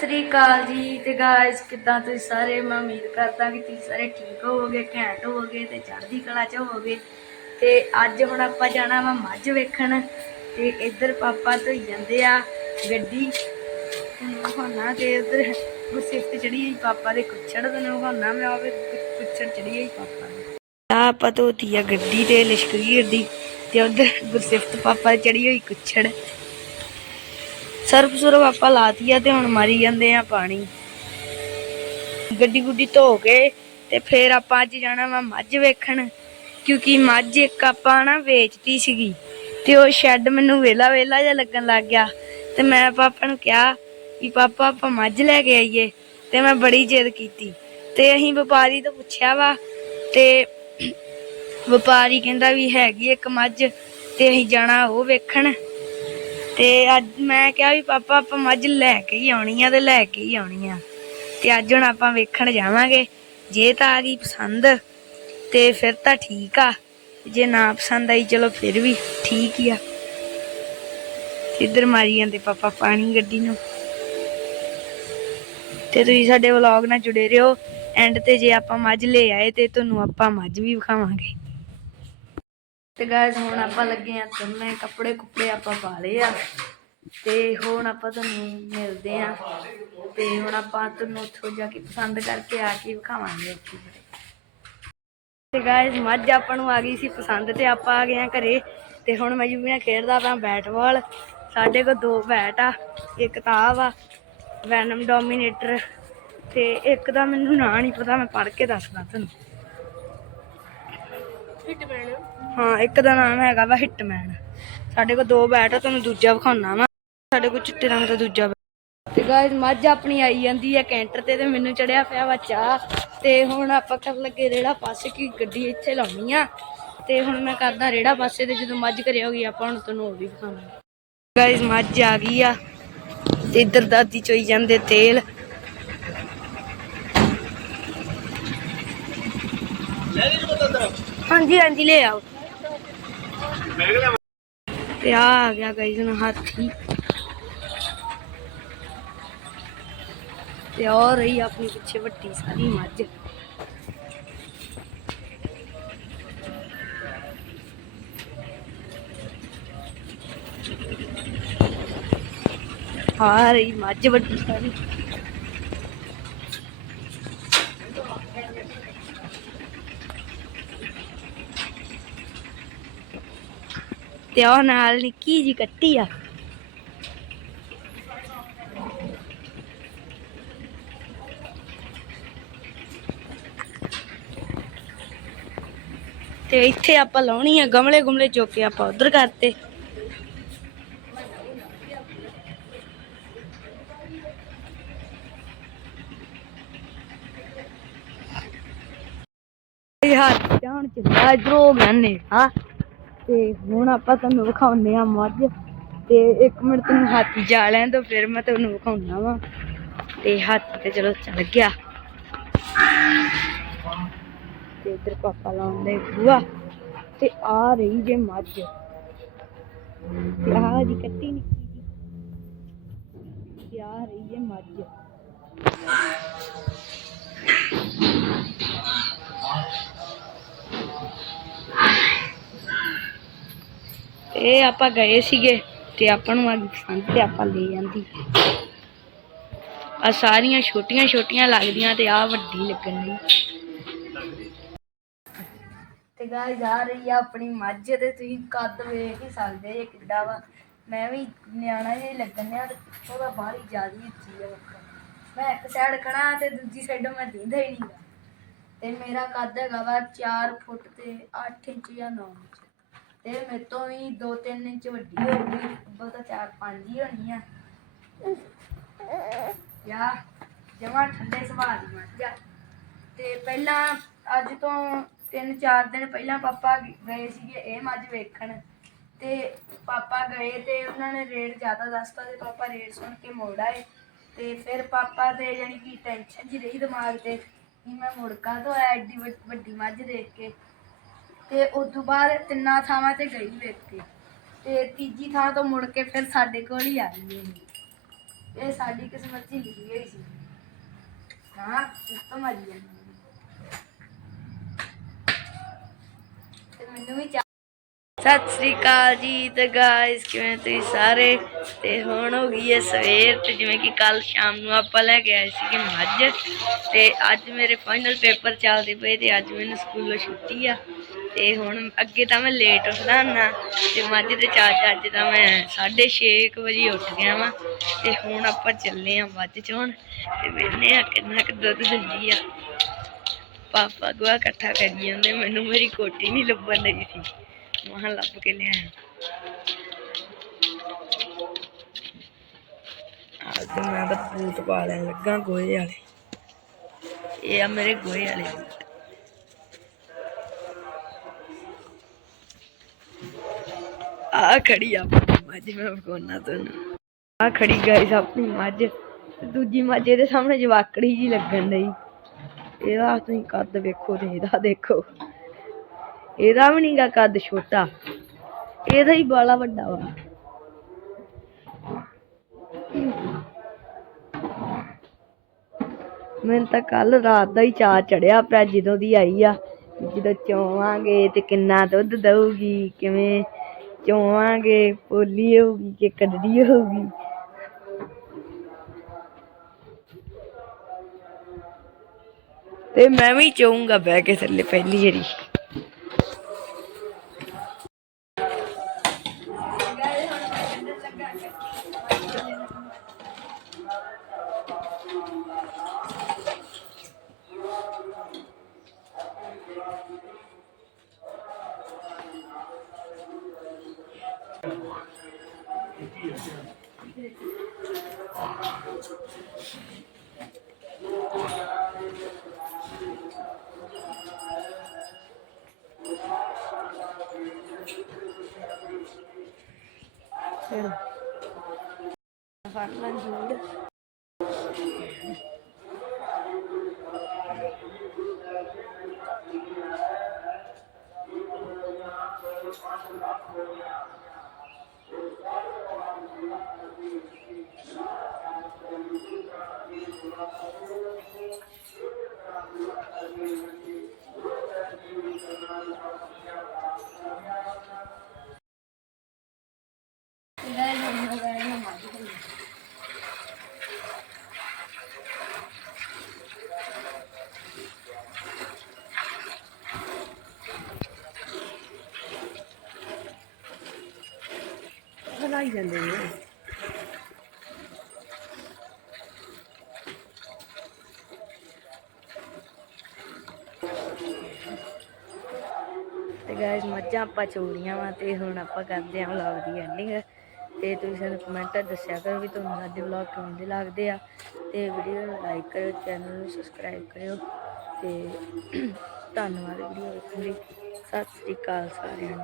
ਸ੍ਰੀ ਅਕਾਲ ਜੀ ਤੇ ਗਾਇਸ ਕਿੱਦਾਂ ਤੁਸੀਂ ਸਾਰੇ? ਮੈਂ ਉਮੀਦ ਕਰਦਾ ਕਿ ਤੁਸੀਂ ਸਾਰੇ ਠੀਕ ਹੋਵੋਗੇ, ਘੈਂਟ ਹੋਵੋਗੇ ਤੇ ਚੜ੍ਹਦੀ ਕਲਾ ਚ ਹੋਵੋਗੇ। ਤੇ ਅੱਜ ਹੁਣ ਆਪਾਂ ਜਾਣਾ ਵਾ ਮੱਝ ਵੇਖਣ ਤੇ ਇੱਧਰ ਪਾਪਾ ਧੋਈ ਜਾਂਦੇ ਆ ਗੱਡੀ। ਹੋਣਾ ਤੇ ਉਧਰ ਗੁਰਸਿਫਤ ਚੜੀ ਆਈ ਪਾਪਾ ਦੇ ਕੁੱਛੜ ਤੈਨੂੰ ਹੋਣਾ ਮੈਂ ਆਵੇ ਕੁੱਛੜ ਚੜੀ ਹੋਈ ਪਾਪਾ ਦੇ। ਆ ਆਪਾਂ ਧੋਤੀ ਆ ਗੱਡੀ ਤੇ ਲਿਸ਼ਕਰੀ ਦੀ ਤੇ ਉਧਰ ਗੁਰਸਿਫਤ ਪਾਪਾ ਦੀ ਚੜੀ ਹੋਈ ਕੁੱਛੜ। ਸਰਫ ਸੁਰਫ ਆਪਾਂ ਲਾਤੀ ਆ ਤੇ ਹੁਣ ਮਾਰੀ ਜਾਂਦੇ ਆ ਪਾਣੀ। ਗੱਡੀ ਗੁੱਡੀ ਧੋ ਕੇ ਤੇ ਫੇਰ ਆਪਾਂ ਅੱਜ ਜਾਣਾ ਵਾ ਮੱਝ ਵੇਖਣ, ਕਿਉਂਕਿ ਮੱਝ ਇੱਕ ਆਪਾਂ ਨਾ ਵੇਚਤੀ ਸੀਗੀ ਤੇ ਉਹ ਸ਼ੈੱਡ ਮੈਨੂੰ ਵੇਲਾ ਵੇਲਾ ਜਿਹਾ ਲੱਗਣ ਲੱਗ ਗਿਆ। ਤੇ ਮੈਂ ਪਾਪਾ ਨੂੰ ਕਿਹਾ ਵੀ ਪਾਪਾ ਆਪਾਂ ਮੱਝ ਲੈ ਕੇ ਆਈਏ ਤੇ ਮੈਂ ਬੜੀ ਜਿੱਦ ਕੀਤੀ। ਤੇ ਅਸੀਂ ਵਪਾਰੀ ਤੋਂ ਪੁੱਛਿਆ ਵਾ ਤੇ ਵਪਾਰੀ ਕਹਿੰਦਾ ਵੀ ਹੈਗੀ ਇੱਕ ਮੱਝ ਤੇ ਅਸੀਂ ਜਾਣਾ ਉਹ ਵੇਖਣ। ਤੇ ਅੱਜ ਮੈਂ ਕਿਹਾ ਵੀ ਪਾਪਾ, ਆਪਾਂ ਮੱਝ ਲੈ ਕੇ ਹੀ ਆਉਣੀ ਆ ਤੇ ਲੈ ਕੇ ਹੀ ਆਉਣੀ ਆ। ਤੇ ਅੱਜ ਹੁਣ ਆਪਾਂ ਵੇਖਣ ਜਾਵਾਂਗੇ। ਜੇ ਤਾਂ ਆ ਗਈ ਪਸੰਦ, ਤੇ ਫਿਰ ਤਾਂ ਠੀਕ ਆ। ਜੇ ਨਾ ਪਸੰਦ ਆਈ, ਚਲੋ ਫਿਰ ਵੀ ਠੀਕ ਹੀ ਆ। ਇੱਧਰ ਮਾਰੀ ਜਾਂਦੇ ਪਾਪਾ ਪਾਣੀ ਗੱਡੀ ਨੂੰ। ਤੇ ਤੁਸੀਂ ਸਾਡੇ ਵਲੌਗ ਨਾਲ ਜੁੜੇ ਰਹੋ। ਐਂਡ ਤੇ ਜੇ ਆਪਾਂ ਮੱਝ ਲੈ ਆਏ ਤੇ ਤੁਹਾਨੂੰ ਆਪਾਂ ਮੱਝ ਵੀ ਵਿਖਾਵਾਂਗੇ। ਤੇ ਗਾਇਸ ਹੁਣ ਆਪਾਂ ਲੱਗੇ ਆ ਤੁਰਨੇ ਕੱਪੜੇ ਕੁੱਪੜੇ ਆਪਾਂ ਪਾ ਲਏ ਆ। ਤੇ ਹੁਣ ਆਪਾਂ ਤੁਹਾਨੂੰ ਮਿਲਦੇ ਆ ਤੇ ਹੁਣ ਆਪਾਂ ਤੁਹਾਨੂੰ ਉੱਥੋਂ ਜਾ ਕੇ ਪਸੰਦ ਕਰਕੇ ਆ ਕੇ ਵਿਖਾਵਾਂਗੇ ਉੱਥੇ ਤੇ ਗਾਇਸ ਮੱਝ ਆਪਾਂ ਨੂੰ ਆ ਗਈ ਸੀ ਪਸੰਦ ਤੇ ਆਪਾਂ ਆ ਗਏ ਆ ਘਰੇ। ਤੇ ਹੁਣ ਮੈਂ ਯੂਵੀ ਨਾਲ ਖੇਡਦਾ ਪਿਆ ਬੈਟਬਾਲ। ਸਾਡੇ ਕੋਲ ਦੋ ਬੈਟ ਆ, ਇੱਕ ਤਾਂ ਆਹ ਵਾ ਵੈਨਮ ਡੋਮੀਨੇਟਰ ਤੇ ਇੱਕ ਦਾ ਮੈਨੂੰ ਨਾਂ ਨਹੀਂ ਪਤਾ, ਮੈਂ ਪੜ੍ਹ ਕੇ ਦੱਸਦਾ ਤੁਹਾਨੂੰ। ਹਾਂ ਇੱਕ ਦਾ ਨਾਮ ਹੈਗਾ ਵਾ ਹਿਟਮੈਨ ਸਾਡੇ ਕੋਲ ਦੋ ਬੈਟ ਆ ਤੁਹਾਨੂੰ ਦੂਜਾ ਵਿਖਾਉਣਾ ਵਾ। ਸਾਡੇ ਕੋਲ ਚਿੱਟੇ ਰੰਗ ਦਾ ਦੂਜਾ bat। ਤੇ ਗਾਇਸ ਮੱਝ ਆਪਣੀ ਆਈ ਜਾਂਦੀ ਹੈ ਕੈਂਟਰ ਤੇ ਤੇ ਮੈਨੂੰ ਚੜਿਆ ਪਿਆ ਵਾ ਚਾਹ। ਤੇ ਹੁਣ ਆਪਾਂ ਕਰਨ ਲੱਗੇ ਰੇੜਾ ਪਾਸੇ ਕੀ ਗੱਡੀ ਇੱਥੇ ਲਾਉਣੀ ਆ। ਤੇ ਹੁਣ ਮੈਂ ਕਰਦਾ ਰੇੜਾ ਪਾਸੇ ਤੇ ਜਦੋਂ ਮੱਝ ਘਰੇ ਹੋ ਗਈ ਆਪਾਂ ਹੁਣ ਤੁਹਾਨੂੰ ਉਹ ਵੀ ਵਿਖਾਵਾਂਗੇ। ਗਾਇਸ ਮੱਝ ਆ ਗਈ ਆ। ਤੇ ਇੱਧਰ ਦਾਦੀ ਚੋਈ ਜਾਂਦੇ ਤੇਲ। ਹਾਂਜੀ ਹਾਂਜੀ, ਲੈ ਆਓ। ਤੇ ਆ ਆ ਗਿਆ ਗਾਇਸ ਨਾ ਹਾਥੀ। ਤੇ ਆ ਰਹੀ ਆਪਣੀ ਪਿੱਛੇ ਵੱਡੀ ਸਾਰੀ ਮੱਝ। ਆ ਰਹੀ ਮੱਝ ਵੱਡੀ ਸਾਰੀ। ਤੇ ਉਹ ਨਾਲ ਨਿੱਕੀ ਜੀ ਕੱਟੀ ਆ। ਤੇ ਇੱਥੇ ਆਪਾਂ ਲਾਉਣੀ ਆ ਗਮਲੇ ਗੁਮਲੇ ਚੁੱਕ ਕੇ ਆਪਾਂ ਉਧਰ ਕਰਤੇ। ਇਹ ਹੱਥ ਜਾਣ ਚੱਲਿਆ ਇਧਰੋਂ ਹੋ ਗਿਆ ਨੇੜਾ ਤੇ ਹੁਣ ਆਪਾਂ ਤੁਹਾਨੂੰ ਵਿਖਾਉਂਦੇ ਆ ਮੱਝ ਤੇ ਇੱਕ ਮਿੰਟ ਤੁਹਾਨੂੰ ਹਾਥੀ ਜਾ ਲੈਣ ਤੋਂ ਫਿਰ ਮੈਂ ਤੁਹਾਨੂੰ ਵਿਖਾਉਣਾ ਵਾ। ਤੇ ਹਾਥੀ ਤੇ ਚਲੋ ਚੱਲ ਗਿਆ। ਤੇ ਇਧਰ ਪਾਪਾ ਲਾਉਂਦੇ ਬੂਆ। ਤੇ ਆ ਰਹੀ ਜੇ ਮੱਝ। ਤੇ ਆ ਜੀ ਕੱਟੀ ਨਿੱਕੀ ਜੀ। ਤੇ ਆ ਰਹੀ ਜੇ ਮੱਝ। ਇਹ ਆਪਾਂ ਗਏ ਸੀਗੇ ਤੇ ਆਪਾਂ ਨੂੰ ਅੱਜ ਪਸੰਦ ਤੇ ਆਪਾਂ ਲੈ ਜਾਂਦੀ ਆ ਸਾਰੀਆਂ ਛੋਟੀਆਂ ਛੋਟੀਆਂ ਲੱਗਦੀਆਂ ਤੇ ਆ ਵੱਡੀ ਲੱਗਣ ਲਈ ਤੇ ਗਾਇਸ ਆ ਰਹੀ ਆ ਆਪਣੀ ਮੱਝ ਤੇ ਤੁਸੀਂ ਕੱਦ ਵੇਖ ਹੀ ਸਕਦੇ ਜੇ ਕਿੱਡਾ ਵਾ। ਮੈਂ ਵੀ ਨਿਆਣਾ ਜਿਹਾ ਹੀ ਲੱਗਣ ਡਿਆ ਤੇ ਉਹਦਾ ਬਾਹਲੀ ਜ਼ਿਆਦਾ ਹੀ ਉੱਚੀ ਆ ਮੈਂ ਇੱਕ ਸਾਈਡ ਖੜਾ ਤੇ ਦੂਜੀ ਸਾਈਡ ਮੈਂ ਦਿੰਦਾ ਹੀ ਨਹੀਂਗਾ ਤੇ ਮੇਰਾ ਕੱਦ ਹੈਗਾ ਵਾ 4 ਫੁੱਟ ਤੇ 8 ਇੰਚ ਜਾਂ 9 ਇੰਚ। ਤੇ ਮੇਰੇ ਤੋਂ ਵੀ 2-3 ਇੰਚ ਵੱਡੀ ਹੋਊਗੀ ਉਹ ਤਾਂ 4-5 ਹੀ ਹੋਣੀ ਆ। ਯਾ ਜਮਾ ਠੰਡੇ ਸੁਭਾਅ ਦੀ ਮੱਝ ਆ ਤੇ ਪਹਿਲਾਂ ਅੱਜ ਤੋਂ 3-4 ਦਿਨ ਪਹਿਲਾਂ ਪਾਪਾ ਗਏ ਸੀਗੇ, ਇਹ ਮੱਝ ਵੇਖਣ। ਤੇ ਪਾਪਾ ਗਏ ਤੇ ਉਹਨਾਂ ਨੇ ਰੇਟ ਜ਼ਿਆਦਾ ਦੱਸਤਾ ਤੇ ਪਾਪਾ ਰੇਟ ਸੁਣ ਕੇ ਮੋੜ ਆਏ। ਤੇ ਫਿਰ ਪਾਪਾ ਦੇ ਯਾਨੀ ਕਿ ਟੈਨਸ਼ਨ ਜੀ ਰਹੀ ਦਿਮਾਗ ਤੇ, ਕਿ ਮੈਂ ਮੁੜਕਾ ਤੋਂ ਆਇਆ ਐਡੀ ਵੱਡ- ਵੱਡੀ ਮੱਝ ਦੇਖ ਕੇ। ਤੇ ਉਸ ਤੋਂ ਬਾਅਦ ਤਿੰਨਾਂ ਥਾਵਾਂ ਤੇ ਗਈ ਵੇਖ ਕੇ। ਤੇ ਤੀਜੀ ਥਾਂ ਤੋਂ ਮੁੜ ਕੇ ਫਿਰ ਸਾਡੇ ਕੋਲ ਹੀ ਆ ਗਈ ਇਹ। ਇਹ ਸਾਡੀ ਕਿਸਮਤ 'ਚ ਹੀ ਲਿਖੀ ਹੋਈ ਸੀ। ਹਾਂ ਸਿਸਟਮ ਆ ਜੀ ਤੇ ਮੈਨੂੰ ਵੀ ਚਾਹ ਸਤਿ ਸ੍ਰੀ ਅਕਾਲ ਜੀ ਤੇ ਗਾਇਸ ਕਿਵੇਂ ਤੁਸੀਂ ਸਾਰੇ? ਤੇ ਹੁਣ ਹੋ ਗਈ ਹੈ ਸਵੇਰ ਤੇ ਜਿਵੇਂ ਕਿ ਕੱਲ ਸ਼ਾਮ ਨੂੰ ਆਪਾਂ ਲੈ ਕੇ ਆਏ ਸੀਗੇ ਮੱਝ। ਤੇ ਅੱਜ ਮੇਰੇ ਫਾਈਨਲ ਪੇਪਰ ਚੱਲਦੇ ਪਏ ਤੇ ਅੱਜ ਮੈਨੂੰ ਸਕੂਲੋਂ ਛੁੱਟੀ ਆ। ਤੇ ਹੁਣ ਅੱਗੇ ਤਾਂ ਮੈਂ ਲੇਟ ਉੱਠਦਾ ਹੁੰਦਾ ਤੇ ਮੱਝ ਦੇ ਚਾਚਾ ਅੱਜ ਤਾਂ ਮੈਂ 6:30 ਵਜੇ ਉੱਠ ਗਿਆ ਵਾਂ ਤੇ ਹੁਣ ਆਪਾਂ ਚੱਲੇ ਆ ਮੱਝ ਚੋਣ ਤੇ ਵੇਖਨੇ ਆ ਕਿੰਨਾ ਕੁ ਦੁੱਧ ਦਿੰਦੀ ਆ। ਪਾਪਾ ਗਵਾ ਇਕੱਠਾ ਕਰੀ ਜਾਂਦੇ, ਮੈਨੂੰ ਮੇਰੀ ਕੋਟੀ ਨਹੀਂ ਲੱਭਣ ਰਹੀ ਸੀ। ਮਹਾਂ ਲੱਭ ਕੇ ਲਿਆਇਆ। ਅੱਜ ਮੈਂ ਤਾਂ ਬੂਟ ਪਾ ਲੈਣ ਲੱਗਾ ਗੋਹੇ ਵਾਲੇ। ਇਹ ਆ ਮੇਰੇ ਗੋਹੇ ਵਾਲੇ। ਬੂਟ ਆ ਖੜੀ ਆਪਣੀ ਮੱਝ ਮੈਂ ਕੋਨਾ ਤੁਹਾਨੂੰ ਆ ਖੜੀ ਗਾਇਸ ਆਪਣੀ ਮੱਝ ਤੇ ਦੂਜੀ ਮੱਝ ਇਹਦੇ ਸਾਹਮਣੇ ਜਵਾਕੜੀ ਜੀ ਲੱਗਣ ਲਈ ਇਹਦਾ ਤੁਸੀਂ ਕੱਦ ਵੇਖੋ ਤੇ ਇਹਦਾ ਦੇਖੋ। ਇਹਦਾ ਵੀ ਨਹੀਂਗਾ ਕੱਦ ਛੋਟਾ। ਇਹਦਾ ਹੀ ਬਾਲਾ ਵੱਡਾ ਵਾ। ਮੈਨੂੰ ਤਾਂ ਕੱਲ ਰਾਤ ਦਾ ਹੀ ਚਾਅ ਚੜਿਆ ਪਿਆ ਜਦੋਂ ਦੀ ਆਈ ਆ। ਜਦੋਂ ਚੋਵਾਂਗੇ ਤੇ ਕਿੰਨਾ ਦੁੱਧ ਦਊਗੀ, ਕਿਵੇਂ ਚੋਵਾਂਗੇ, ਪੋਲੀ ਹੋਊਗੀ ਕਿ ਕੱਢੜੀ ਹੋਊਗੀ। ਤੇ ਮੈਂ ਵੀ ਚਾਹੂੰਗਾ ਬਹਿ ਕੇ ਥੱਲੇ ਪਹਿਲੀ ਵਾਰੀ। ਫਿਰ ਫੜ ਲਾਂ ਜਾਂਦੇ ਨੇ। ਤੇ ਗਾਇਸ ਮੱਝਾਂ ਆਪਾਂ ਚੋਲੀਆਂ ਵਾ ਤੇ ਹੁਣ ਆਪਾਂ ਕਰਦੇ ਆਂ ਵਲੌਗ ਦੀ ਐਂਡਿੰਗ ਤੇ ਤੁਸੀਂ ਸਾਨੂੰ ਕਮੈਂਟ ਦੱਸਿਆ ਕਰੋ ਵੀ ਤੁਹਾਨੂੰ ਸਾਡੇ ਵਲੌਗ ਕਿਉਂ ਦੇ ਲੱਗਦੇ ਆ। ਤੇ ਵੀਡੀਓ ਨੂੰ ਲਾਈਕ ਕਰਿਓ ਚੈਨਲ ਨੂੰ ਸਬਸਕ੍ਰਾਈਬ ਕਰਿਓ। ਤੇ ਧੰਨਵਾਦ ਵੀਡੀਓ ਵੇਖਣ ਲਈ। ਸਤਿ ਸ੍ਰੀ ਅਕਾਲ ਸਾਰਿਆਂ ਨੂੰ।